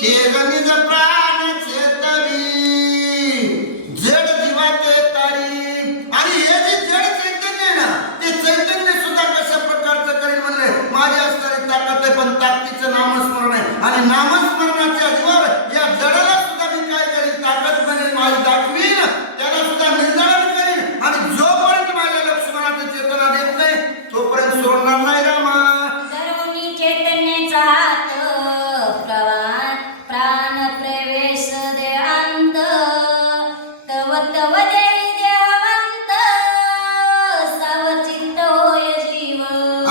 Keg निज प्राण चेतवी जड जीवाचे तारी. आणि हे जे जड चैतन्य आहे ना, ते चैतन्य सुद्धा कशा प्रकारचं करेल म्हणले, माझी असणारी ताकद आहे पण ताकदीचं नामस्मरण आहे. आणि नामस्मरणाच्या जीवावर या जडाला सुद्धा मी काय करेन, ताकद बनेल, माझी दाखवीन, त्याला सुद्धा निर्धारण करेन. आणि जोपर्यंत माझ्या लक्ष्मणाची चेतना देत नाही तोपर्यंत सोडणार नाही रामा. धरुनी चैतन्याचा हात प्राण प्रवेश दे अंत तव तव देवी देवंत सावचित्त होय जीव.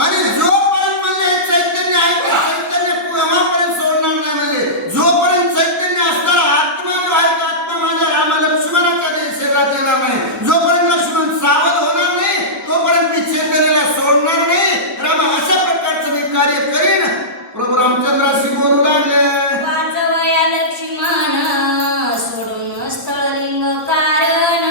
आणि जोपर्यंत म्हणजे हे चैतन्य आहे ते चैतन्य केव्हापर्यंत सोडणार नाही. म्हणजे जोपर्यंत चैतन्य असणारा आत्मा जो आहे तो आत्मा माझ्या रामा लक्ष्मणाच्या शरीरात येणार नाही. जोपर्यंत लक्ष्मण सावध होणार नाही तोपर्यंत मी चैतन्याला सोडणार नाही रामा. अशा प्रकारचं मी कार्य करीन. प्रभू रामचंद्राशी बोलू लागले, वाचवया लक्ष्मण सोडून स्थळलिंग कारण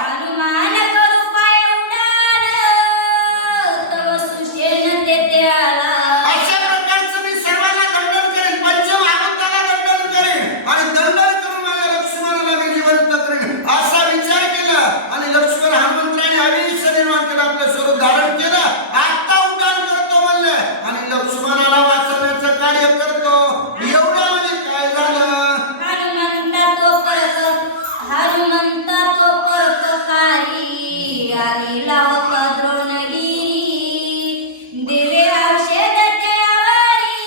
हनुमान करू पाय उडान तव सुशेन तेथे आला. अशा प्रकारचं मी सर्वांना दंडन करेन, पंचमहाभूताला दंडन करेन आणि दंडन करून माझ्या लक्ष्मणाला मी जिवंत करेन असा विचार केला. आणि लक्ष्मण हनुमंताने आयुष्य निर्माण केलं, आपलं स्वरूप धारण केलं. आता उड्डाण करतो म्हणले आणि लक्ष्मणाला वाचवण्याचं कार्य करतो. एवढ्यामध्ये काय झालं, हनुमंता तो परोपकारी आलेला होता द्रोणगिरी दिले औषध त्यावरी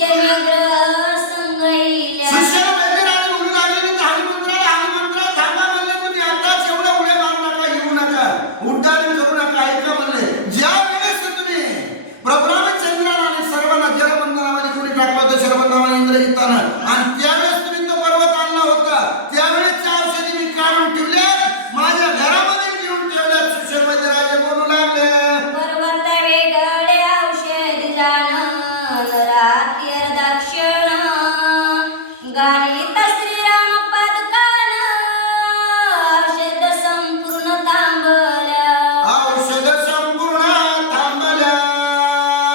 त्याने ग्रह संगहिल्या. शिष्याला वैद्यराजे म्हणू लागले की हनुमंतराव थांबा म्हणले, तुम्ही आताच एवढ्या उड्या मारू नका, येऊ नका, उड्डाण करू नका, ऐका म्हणले. ज्या वेळेस तुम्ही प्रभू रामचंद्राला आणि सर्वांना जलबंधनामध्ये कोणी टाकलं होतं, शरबंधामध्ये इंद्रजितानं, आणि त्यावेळेस तुम्ही तो पर्वत आणला होता, त्यावेळेसच्या औषधी मी काढून ठेवल्या, माझ्या घरामध्ये घेऊन ठेवल्या. शिष्य वैद्यराजे बोलू लागले, पर्वत वेगळे औषध जाणं राती अर्धाक्षण गालित श्रीराम पदकान औषध संपूर्ण थांबल्या. औषध संपूर्ण थांबल्या.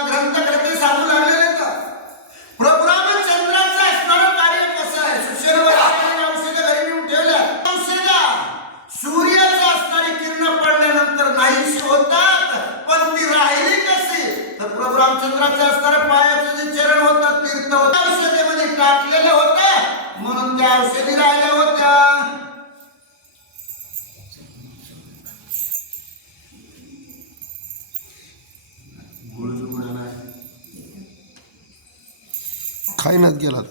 ग्रंथकर्ते सांगू लागलेले का प्रभू रामचंद्राचं असणारं कार्य कसं आहे. शिष्याने औषध घरी नेऊन ठेवल्या. औषधा सूर्याचं असणारी किरण पडल्यानंतर नाहीशी होतात, पण ती राहिली कशी, तर प्रभू रामचंद्राचं असणारं पायाचं जे चरण होतं, तीर्थ होतं, औषधेमध्ये टाकलेलं होतं, म्हणून त्या औषधी राहिल्या होत्या. खाईनात गेला.